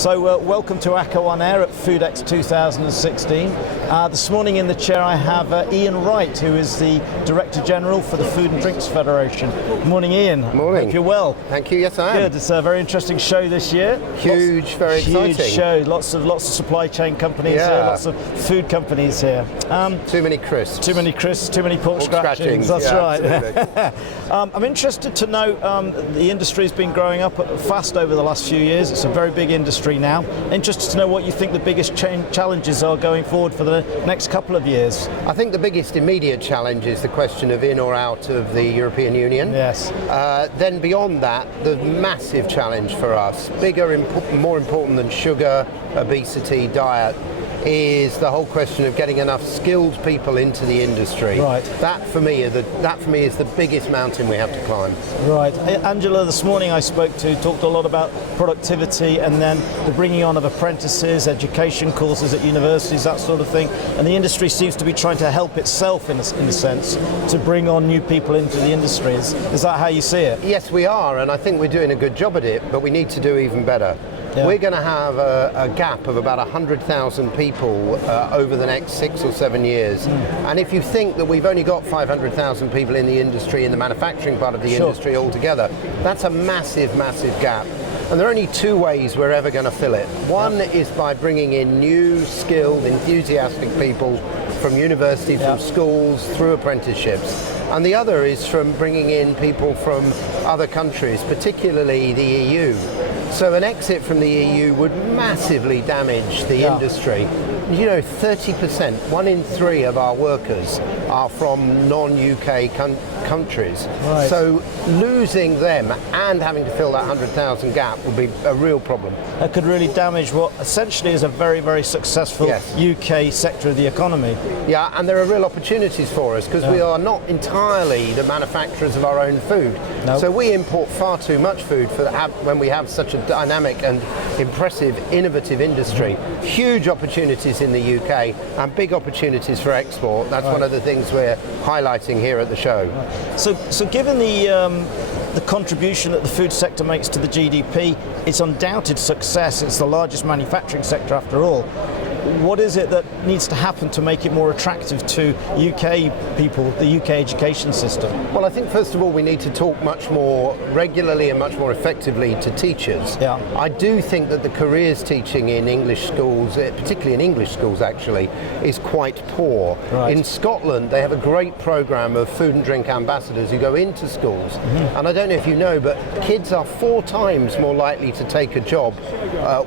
So welcome to ACCA On Air at Foodex 2016. This morning in the chair I have Ian Wright, who is the Director General for the Food and Drinks Federation. Good morning, Ian. Morning. Hope you're well. Thank you, yes I am. Good, it's a very interesting show this year. Huge, very exciting. Huge show, lots of supply chain companies here, lots of food companies here. Too many crisps. Too many crisps, too many pork scratchings. That's right. I'm interested to know, the industry's been growing up fast over the last few years. It's a very big industry now. Interested to know what you think the biggest challenges are going forward for the next couple of years. I think the biggest immediate challenge is the question of in or out of the European Union. Yes. Then beyond that, the massive challenge for us, bigger, more important than sugar, obesity, diet, is the whole question of getting enough skilled people into the industry. Right. That for me is the biggest mountain we have to climb. Right. Angela, this morning I spoke to, talked a lot about productivity and then the bringing on of apprentices, education courses at universities, that sort of thing. And the industry seems to be trying to help itself in a sense to bring on new people into the industry. Is that how you see it? Yes, we are, and I think we're doing a good job at it, but we need to do even better. Yeah. We're going to have a gap of about 100,000 people over the next 6 or 7 years. And if you think that we've only got 500,000 people in the industry, in the manufacturing part of the industry altogether, that's a massive, massive gap. And there are only two ways we're ever going to fill it. One is by bringing in new, skilled, enthusiastic people from university, from schools, through apprenticeships. And the other is from bringing in people from other countries, particularly the EU. So an exit from the EU would massively damage the industry. You know, 30%, 1 in 3 of our workers are from non-UK countries. Right. So losing them and having to fill that 100,000 gap would be a real problem. That could really damage what essentially is a very, very successful UK sector of the economy. Yeah, and there are real opportunities for us because we are not entirely the manufacturers of our own food. Nope. So we import far too much food when we have such a dynamic and impressive, innovative industry. Huge opportunities in the UK and big opportunities for export. That's one of the things we're highlighting here at the show. So given the contribution that the food sector makes to the GDP, its undoubted success, it's the largest manufacturing sector after all. What is it that needs to happen to make it more attractive to UK people, the UK education system? Well, I think first of all we need to talk much more regularly and much more effectively to teachers. Yeah. I do think that the careers teaching in English schools, particularly in English schools actually, is quite poor. Right. In Scotland they have a great programme of food and drink ambassadors who go into schools. And I don't know if you know, but kids are 4 times more likely to take a job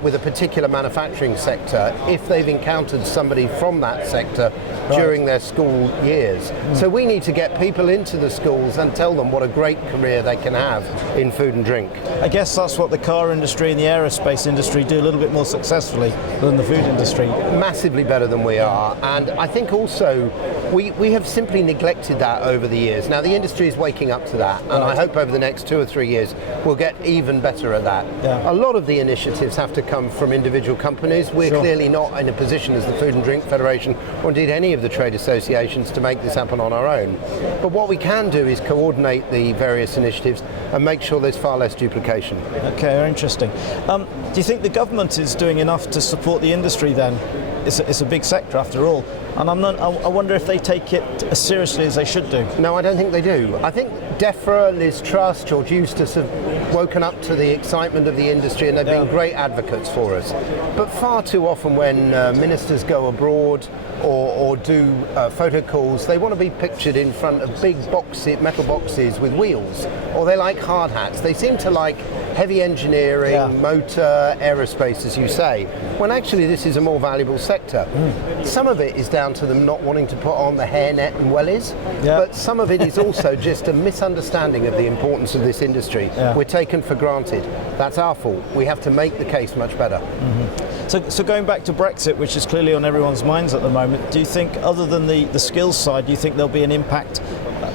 with a particular manufacturing sector if they've encountered somebody from that sector during their school years. So we need to get people into the schools and tell them what a great career they can have in food and drink. I guess that's what the car industry and the aerospace industry do a little bit more successfully than the food industry. Massively better than we are, and I think also we have simply neglected that over the years. Now the industry is waking up to that, and I hope over the next 2 or 3 years we'll get even better at that. Yeah. A lot of the initiatives have to come from individual companies. We're clearly not in a position as the Food and Drink Federation, or indeed any of the trade associations, to make this happen on our own. But what we can do is coordinate the various initiatives and make sure there's far less duplication. Okay, very interesting. Do you think the government is doing enough to support the industry then? It's a big sector after all. And I wonder if they take it as seriously as they should do. No, I don't think they do. I think DEFRA, Liz Truss, George Eustace have woken up to the excitement of the industry, and they've been great advocates for us. But far too often when ministers go abroad or do photo calls, they want to be pictured in front of big metal boxes with wheels, or they like hard hats. They seem to like heavy engineering, motor, aerospace, as you say, when actually this is a more valuable sector. Some of it is down to them not wanting to put on the hairnet and wellies, but some of it is also just a misunderstanding of the importance of this industry. We're taken for granted. That's our fault. We have to make the case much better. So going back to Brexit, which is clearly on everyone's minds at the moment, do you think, other than the skills side, do you think there'll be an impact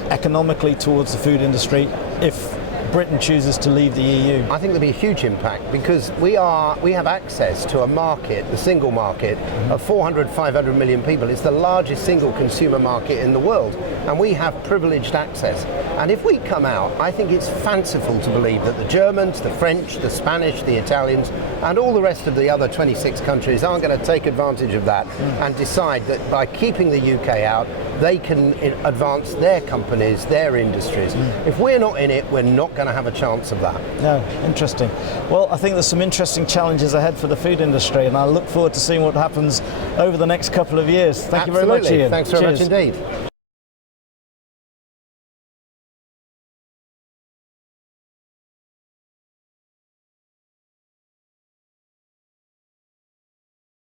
economically towards the food industry if Britain chooses to leave the EU? I think there'll be a huge impact because we have access to a market, the single market, of 400, 500 million people. It's the largest single consumer market in the world, and we have privileged access. And if we come out, I think it's fanciful to believe that the Germans, the French, the Spanish, the Italians, and all the rest of the other 26 countries aren't going to take advantage of that and decide that by keeping the UK out, they can advance their companies, their industries. If we're not in it, we're not going to have a chance of that. No, interesting. Well, I think there's some interesting challenges ahead for the food industry, and I look forward to seeing what happens over the next couple of years. Thank you very much, Ian. Thanks very much indeed.